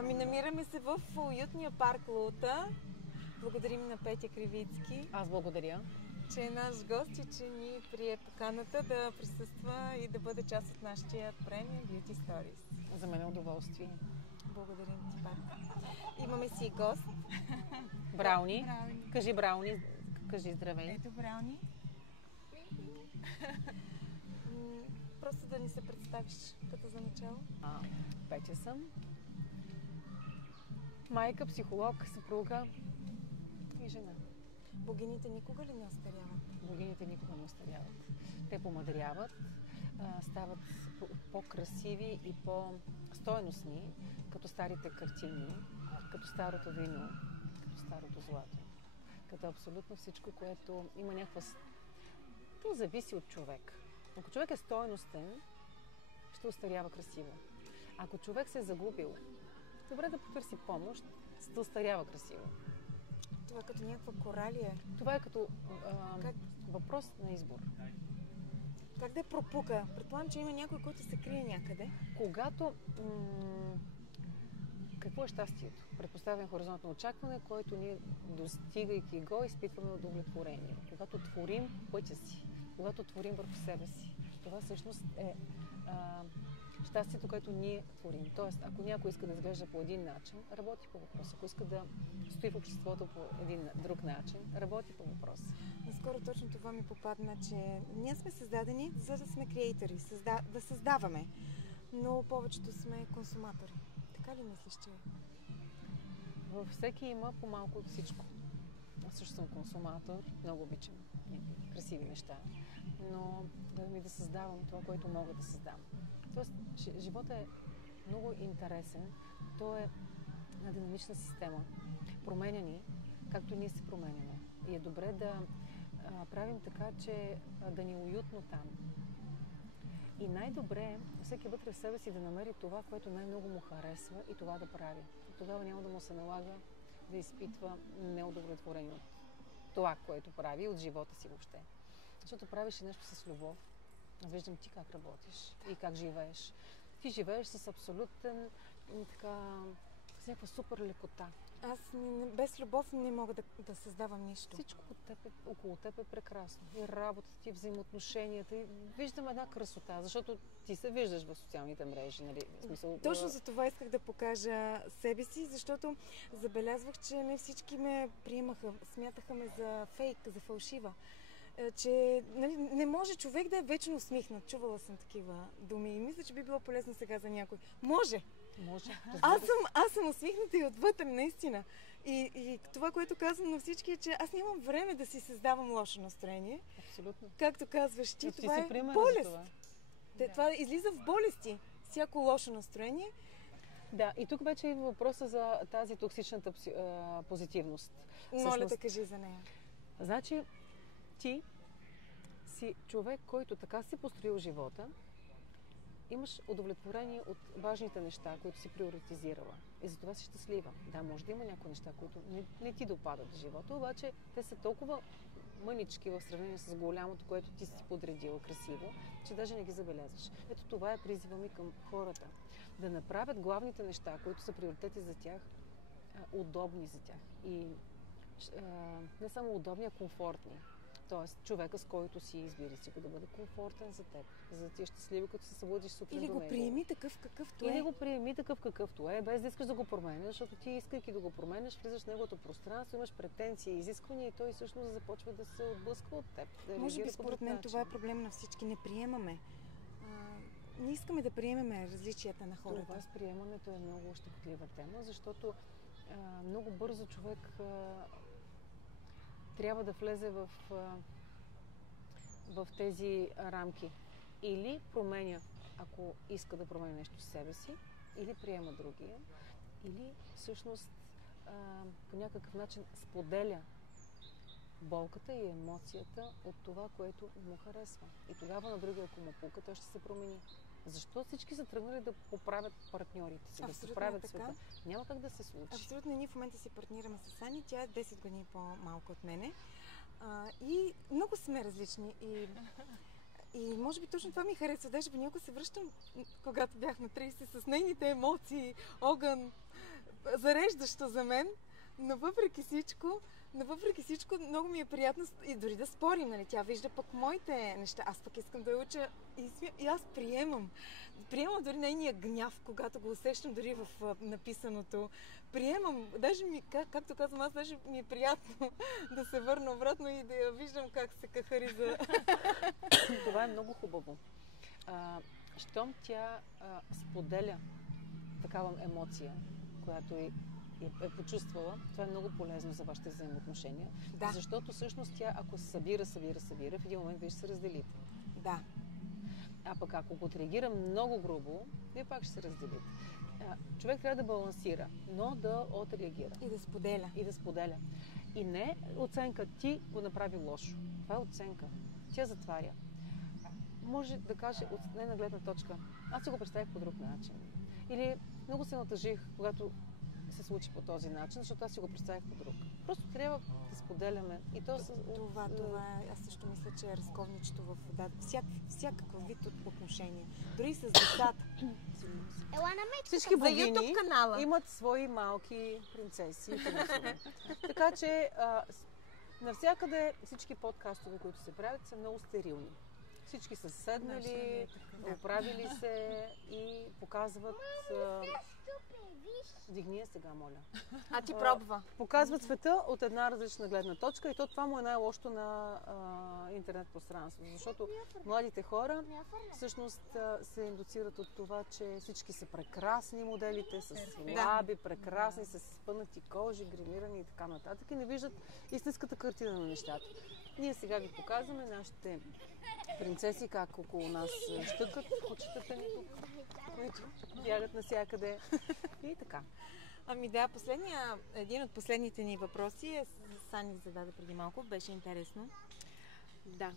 Ами намираме се в уютния парк Лута. Благодарим на Петя Кривицки. Аз благодаря. Че е наш гост и че ни прие поканата да присъства и да бъде част от нашия премия Beauty Stories. За мен е удоволствие. Благодарим ти пак. Имаме си гост. Брауни. Кажи Брауни. Кажи здравей. Ето Брауни. Просто да ни се представиш като за начало. Петя съм. Майка, психолог, съпруга и жена. Богините никога ли не остаряват? Богините никога не остаряват. Те помъдряват, стават по-красиви и по-стойностни, като старите картини, като старото вино, като старото злато. Като абсолютно всичко, което има някаква... То зависи от човек. Ако човек е стойностен, ще остарява красиво. Ако човек се е загубил, добре да потърси помощ, за да остарява красиво. Това като някаква коралия. Това е като въпрос на избор. Как да пропука? Предполагам, че има някой, който се крие някъде. Когато... Какво е щастието? Предпоставен хоризонт на очакване, който ние, достигайки го, изпитваме удовлетворение. Когато творим пътя си, когато творим върху себе си. Това всъщност е щастието, което ние творим. Тоест, ако някой иска да изглежда по един начин, работи по въпроса. Ако иска да стои в обществото по един друг начин, работи по въпроса. Наскоро точно това ми попадна, че ние сме създадени, за да сме креатори, да създаваме. Но повечето сме консуматори. Така ли мислиш, че във всеки има по-малко от всичко. Аз също съм консуматор, много обичам красиви неща, но да създавам това, което мога да създам. Тоест, животът е много интересен. То е една динамична система. Променя ни, както ние се променяме. И е добре да правим така, че да ни е уютно там. И най-добре е всеки вътре в себе си да намери това, което най-много му харесва и това да прави. Тогава няма да му се налага да изпитва неудовлетворение от това, което прави, от живота си въобще. Защото правиш нещо с любов. Аз виждам ти как работиш и как живееш. Ти живееш с абсолютен с някаква супер лекота. Аз без любов не мога да създавам нищо. Всичко около теб е прекрасно. И работата ти, взаимоотношенията. И виждам една красота, защото ти се виждаш в социалните мрежи. Нали? В смисъл, точно за това исках да покажа себе си, защото забелязвах, че не всички ме приемаха, смятаха ме за фейк, за фалшива. Че нали, не може човек да е вечно усмихнат. Чувала съм такива думи и мисля, че би било полезно сега за някой. Може! Аз съм усмихната и отвътре, наистина. И това, което казвам на всички е, че аз нямам време да си създавам лошо настроение. Абсолютно. Както казваш ти, това е болест. Това излиза в болести. Всяко лошо настроение. Да, и тук вече е въпроса за тази токсичната позитивност. Моля да кажи за нея. Значи, ти си човек, който така си построил живота, имаш удовлетворение от важните неща, които си приоритизирала. И затова си щастлива. Да, може да има някои неща, които не ти допадат в живота, обаче те са толкова мънички в сравнение с голямото, което ти си подредила красиво, че даже не ги забелязваш. Ето това е призива ми към хората. Да направят главните неща, които са приоритети за тях, удобни за тях. И не само удобни, а комфортни. Тоест, човека, с който си избери си го да бъде комфортен за теб, за да ти е щастливо, като се събудиш сутрин до него. Или го приеми такъв какъвто е. Или го приеми такъв какъвто е, без да искаш да го променяш, защото ти, искайки да го променяш, влизаш в неговото пространство, имаш претенции и изисквания и той всъщност започва да се отблъсква от теб. Да може би според мен това е проблем на всички. Не приемаме. Не искаме да приемаме различията на хората. Това с приемането е много щекотлива тема, защото много бързо човек трябва да влезе в тези рамки. Или променя, ако иска да променя нещо в себе си, или приема другия, или всъщност по някакъв начин споделя болката и емоцията от това, което му харесва. И тогава на другия, ако му пука, той ще се промени. Защо всички са тръгнали да поправят партньорите си, да поправят света? Няма как да се случи. Абсолютно. Ние в момента си партнираме с Ани. Тя е 10 години по-малко от мене. И много сме различни. И И може би точно това ми харесва. Даже понякога се връщам, когато бях на 30, с нейните емоции, огън, зареждащо за мен, но въпреки всичко, много ми е приятно и дори да спорим, нали? Тя вижда пък моите неща. Аз пък искам да я уча и аз приемам. Приемам дори нейния гняв, когато го усещам дори в написаното. Приемам. Даже както казвам, аз даже ми е приятно да се върна обратно и да я виждам как се кахари за... Това е много хубаво. Щом тя споделя такава емоция, която е почувствала, това е много полезно за вашите взаимоотношения. Да. Защото всъщност тя, ако се събира, в един момент вие ще се разделите. Да. А пък ако го отреагира много грубо, вие пак ще се разделите. Човек трябва да балансира, но да отреагира. И да споделя. И не оценка, ти го направи лошо. Това е оценка. Тя затваря. Може да каже от нейна гледна точка, аз си го представих по друг начин. Или много се натъжих, когато се случи по този начин, защото аз си го представих по друг. Просто трябва да споделяме. И то това аз също мисля, че е разковничето в всякакъв вид от отношения. Дори с децата. Всички богини имат свои малки принцеси. Така че навсякъде всички подкастове, които се правят, са много стерилни. Всички са седнали, оправили се и показват... Дигни я сега, моля. А ти пробва. Показват света от една различна гледна точка и това му е най-лошото на интернет пространството. Защото младите хора всъщност се индуцират от това, че всички са прекрасни моделите, с лаби, прекрасни, с спънати кожи, гримирани и така нататък и не виждат истинската картина на нещата. Ние сега ви показваме нашите принцеси, как около нас щъкат кучетата ни тук, които бягат навсякъде и така. Ами да, един от последните ни въпроси Сани зададе преди малко, беше интересно. Да.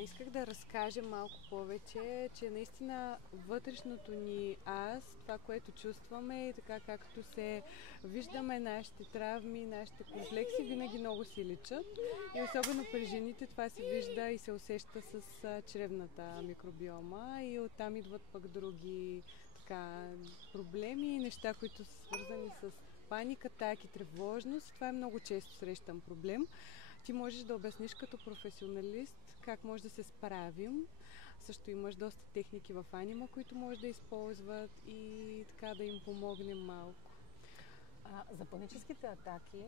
Исках да разкажа малко повече, че наистина вътрешното ни аз, това, което чувстваме и така както се виждаме, нашите травми, нашите комплекси винаги много си личат. И особено при жените това се вижда и се усеща с чревната микробиома и оттам идват пък други проблеми и неща, които са свързани с паника, атаки, тревожност. Това е много често срещан проблем. Ти можеш да обясниш като професионалист как може да се справим. Също имаш доста техники в анима, които може да използват и така да им помогнем малко. За паническите атаки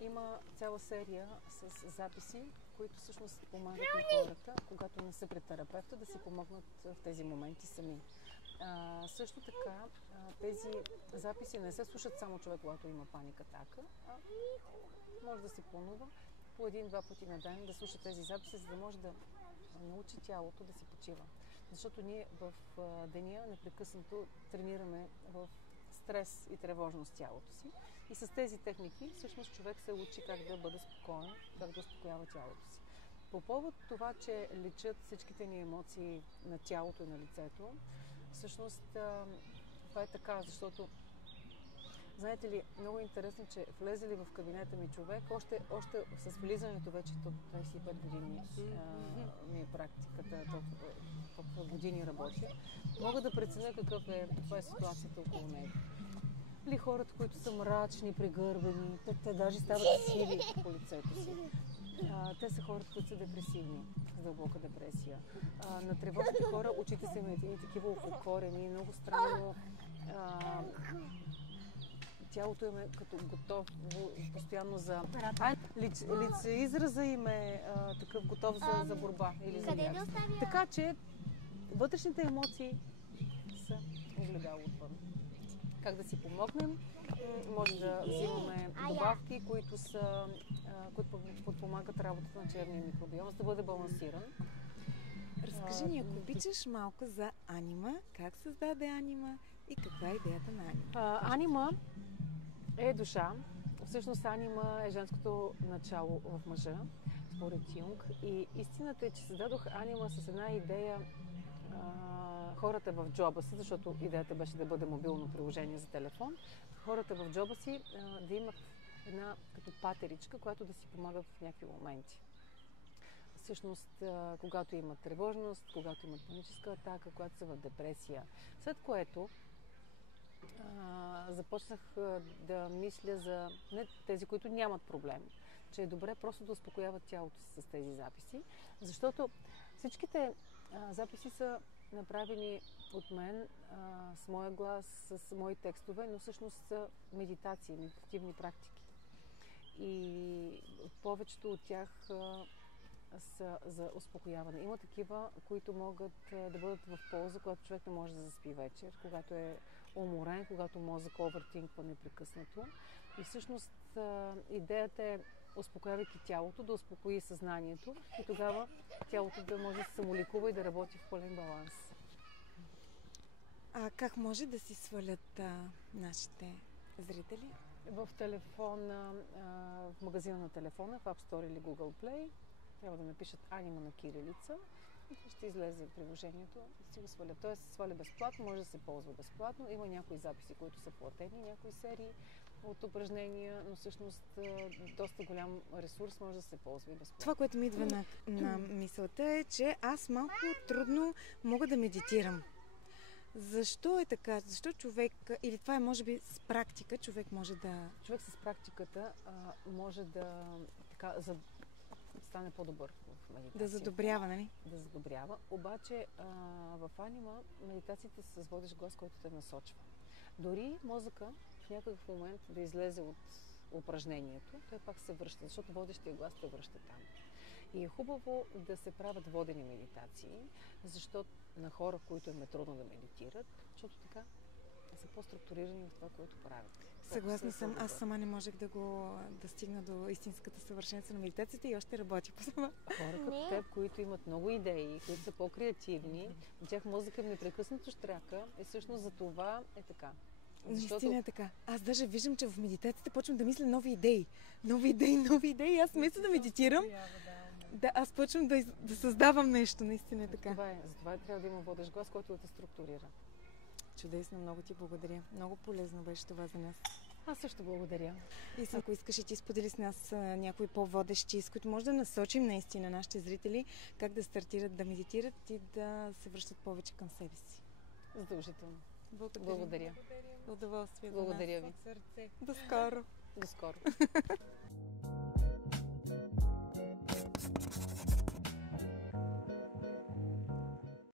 има цяла серия с записи, които всъщност помагат на хората, когато не са пред терапевта, да си помогнат в тези моменти сами. Също така, тези записи не се слушат само човек, когато има паника атака, а може да се планува по един-два пъти на ден да слуша тези записи, за да може да научи тялото да си почива. Защото ние в деня непрекъснато тренираме в стрес и тревожност тялото си. И с тези техники всъщност човек се учи как да бъде спокоен, как да успокоява тялото си. По повод това, че личат всичките ни емоции на тялото и на лицето, всъщност това е така, защото знаете ли, много интересно, че влезе ли в кабинета ми човек, още с влизането вече от 25 години ми е практиката, толкова години работя, мога да преценя каква е ситуацията около него. Или хората, които са мрачни, прегърбени, те даже стават сиви по лицето си. Те са хората, които са депресивни, с дълбока депресия. На тревожните хора очите са им такива опокорени, много странно. Тялото им е като готов постоянно за... Лицеизраза им е такъв готов за борба или за бяг. Така че вътрешните емоции са огледало отвън. Как да си помогнем? Може да взимаме добавки, които подпомагат работата на черния микробиом, за да бъде балансиран. Разкажи ни, ако обичаш, малко за анима. Как създаде анима и каква е идеята на анима? Анима е душа. Всъщност анима е женското начало в мъжа, според Юнг. И истината е, че създадох анима с една идея хората в джоба си, защото идеята беше да бъде мобилно приложение за телефон, хората в джоба си да имат една като патеричка, която да си помага в някакви моменти. всъщност, когато имат тревожност, когато имат паническа атака, когато са в депресия. След което започнах да мисля за не тези, които нямат проблем, че е добре просто да успокояват тялото си с тези записи, защото всичките записи са направени от мен с моя глас, с мои текстове, но всъщност са медитации, медитативни практики. И повечето от тях са за успокояване. Има такива, които могат да бъдат в полза, когато човек не може да заспи вечер, когато е уморен, когато мозък овъртинква непрекъснато. И всъщност идеята е, успокоявайки тялото, да успокои съзнанието и тогава тялото да може да се самолекува и да работи в пълен баланс. А как може да си свалят нашите зрители? В телефона, в магазина на телефона, в App Store или Google Play, трябва да напишат Анима на кирилица и ще излезе приложението и си го свалят. Тоест се сваля безплатно, може да се ползва безплатно. Има някои записи, които са платени, някои серии от упражнения, но всъщност доста голям ресурс може да се ползва и безплатно. Това, което ми идва на мисълта е, че аз малко трудно мога да медитирам. Защо е така? Защо човек, или това е може би с практика, човек може да... Човек с практиката може да стане по-добър в медитация. Да задобрява, нали? Да задобрява. Обаче в Анима медитациите са с водещ глас, който те насочва. Дори мозъка в някакъв момент да излезе от упражнението, той пак се връща, защото водещия глас те връща там. И е хубаво да се правят водени медитации, защото на хора, които им е трудно да медитират, защото така са по-структурирани в това, което правят. Съгласна съм. Аз сама не можех да стигна до истинската съвършенство на медитацията и още работя по това. Хора като теб, които имат много идеи, които са по-креативни, от тях мозъка им непрекъснато щряка и всъщност за това е така. Наистина е така. Аз даже виждам, че в медитацията почвам да мисля нови идеи. Нови идеи. Аз вместо да медитирам, да, аз почвам да създавам нещо. Наистина е така. Затова трябва да има водещ глас, който да те структурира. Чудесно, много ти благодаря. Много полезно беше това за нас. Аз също благодаря. И ако искаш и ти сподели с нас някои по-водещи, с които може да насочим наистина нашите зрители, как да стартират да медитират и да се връщат повече към себе си. Задължително. Благодаря. Удоволствие. Благодаря ви. До скоро. До скоро.